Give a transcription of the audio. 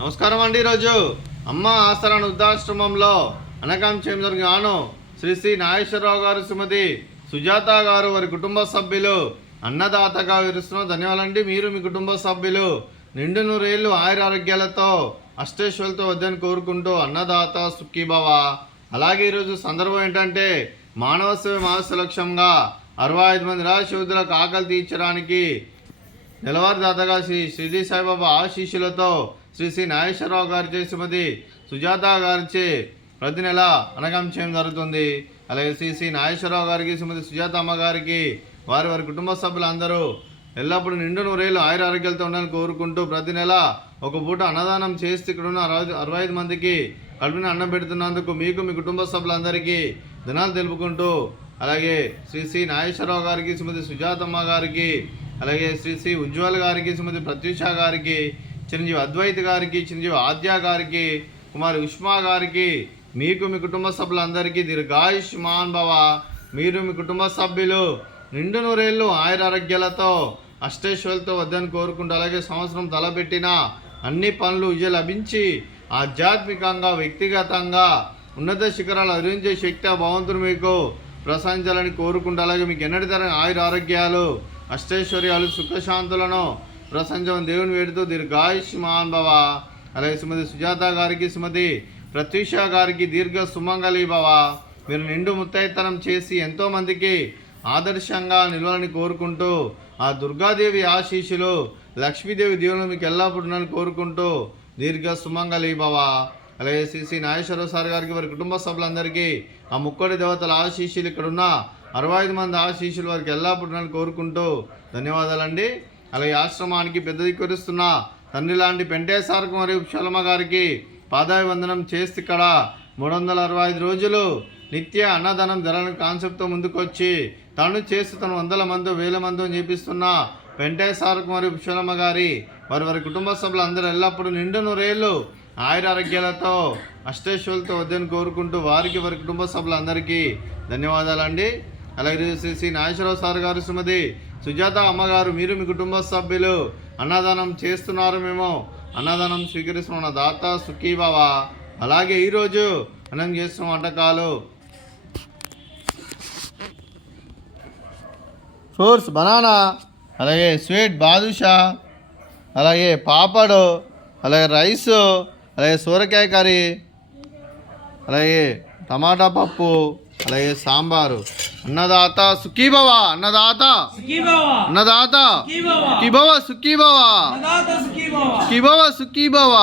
నమస్కారం అండి. ఈరోజు అమ్మ ఆసరాన్ వృద్ధాశ్రమంలో అనకాంక్షేమం గాను శ్రీ నాగేశ్వరరావు గారు, శ్రీమతి సుజాత గారు, వారి కుటుంబ సభ్యులు అన్నదాతగా విరుస్తున్నాం. ధన్యవాదాలండి. మీరు మీ కుటుంబ సభ్యులు నిండు నూరేళ్లు ఆయురారోగ్యాలతో అష్టేశ్వరులతో వద్దని కోరుకుంటూ అన్నదాత సుఖీభవ. అలాగే ఈరోజు సందర్భం ఏంటంటే మానవ సేవ మానవ లక్ష్యంగా 65 మంది నిరాశ్రయులకు ఆకలి తీర్చడానికి నెలవారీదాతగా శ్రీ సాయిబాబా ఆశీస్సులతో శ్రీ నాగేశ్వరరావు గారిచే, శ్రీమతి సుజాత గారిచే ప్రతి నెల అనకాంక్షేమం జరుగుతుంది. అలాగే శ్రీ నాగేశ్వరరావు గారికి, శ్రీమతి సుజాత అమ్మ గారికి, వారి కుటుంబ సభ్యులందరూ ఎల్లప్పుడూ నిండు నూరేళ్ళు ఆయురారోగ్యాలతో ఉండాలని కోరుకుంటూ ప్రతి నెల ఒక పూట అన్నదానం చేస్తే ఇక్కడ ఉన్న 65 మందికి కడుపుని అన్నం పెడుతున్నందుకు మీకు మీ కుటుంబ సభ్యులందరికీ ధనాలు తెలుపుకుంటూ, అలాగే శ్రీ నాగేశ్వరరావు గారికి, శ్రీమతి సుజాతమ్మ గారికి, అలాగే శ్రీ ఉజ్వల్ గారికి, శ్రీమతి ప్రత్యూష గారికి, చిరంజీవి అద్వైత్ గారికి, చిరంజీవి ఆద్య గారికి, కుమారి ఉష్మా గారికి, మీకు మీ కుటుంబ సభ్యులందరికీ దీర్ఘాయుష్మాన్ భవ. మీరు మీ కుటుంబ సభ్యులు నిండు నూరేళ్ళు ఆయురారోగ్యాలతో అష్టేశ్వరులతో వద్దని కోరుకుంటూ, అలాగే సంవత్సరం తలపెట్టిన అన్ని పనులు విజయం లభించి ఆధ్యాత్మికంగా వ్యక్తిగతంగా ఉన్నత శిఖరాలు అధిరించే శక్తి ఆ భగవంతుడు మీకు ప్రసాదించాలని కోరుకుంటూ, అలాగే మీకు ఎన్నటి తరం ఆయురారోగ్యాలు అష్టైశ్వర్యాలు సుఖశాంతులను ప్రసంజం దేవుని వేడుతూ దీర్ఘాయుష్మాన్ భవ. అలాగే శ్రీమతి సుజాత గారికి, శ్రీమతి ప్రత్యూష గారికి దీర్ఘ సుమంగళి భవ. మీరు నిండు ముత్తైతనం చేసి ఎంతోమందికి ఆదర్శంగా నిలవాలని కోరుకుంటూ, ఆ దుర్గాదేవి ఆశీస్సులు లక్ష్మీదేవి దేవుని మీకు ఎల్లప్పుడూ కోరుకుంటూ దీర్ఘ సుమంగళి భవ. అలాగే శ్రీ నాగేశ్వరరావు సార్ గారికి, వారి కుటుంబ సభ్యులందరికీ ఆ ముక్కోటి దేవతల ఆశీస్సులు, ఇక్కడున్న 65 మంది ఆశీస్సులు వారికి ఎల్లప్పుడూ కోరుకుంటూ ధన్యవాదాలండి. అలాగే ఆశ్రమానికి పెద్ద దిక్కురిస్తున్న తండ్రి లాంటి పెంటేశ్వరకు మరియు ఉప్షలమ్మ గారికి పాదాభివందనం చేస్తే ఇక్కడ 365 రోజులు నిత్య అన్నదానం జరగని కాన్సెప్ట్తో ముందుకొచ్చి తను చేస్తూ తను 100 మంది 1000 మంది చేపిస్తున్న పెంటేశ్వరకు మరియు ఉప్షలమ్మ గారి వారి కుటుంబ సభ్యులు అందరూ ఎల్లప్పుడూ నిండు నూరేళ్ళు ఆయురారోగ్యాలతో అష్టేశ్వరులతో వద్దని కోరుకుంటూ వారి కుటుంబ సభ్యులందరికీ ధన్యవాదాలండి. అలాగే శ్రీ నాగేశ్వరరావు సార్ గారు, శ్రీమతి సుజాత అమ్మగారు, మీరు మీ కుటుంబ సభ్యులు అన్నదానం చేస్తున్నారు, మేము అన్నదానం స్వీకరిస్తున్న దాత సుఖీభవ. అలాగే ఈరోజు అన్నం చేస్తున్న వంటకాలు ఫ్రూట్స్ బనానా, అలాగే స్వీట్ బాదుషా, అలాగే పాపడు, అలాగే రైసు, అలాగే సూరకాయ కర్రీ, అలాగే టమాటా పప్పు, అలాగే సాంబారు. అన్నదాత సుఖీభవ. అన్నదాత అన్నదాత సుఖీభవ సుఖీభవ సుఖీభవ సుఖీభవ.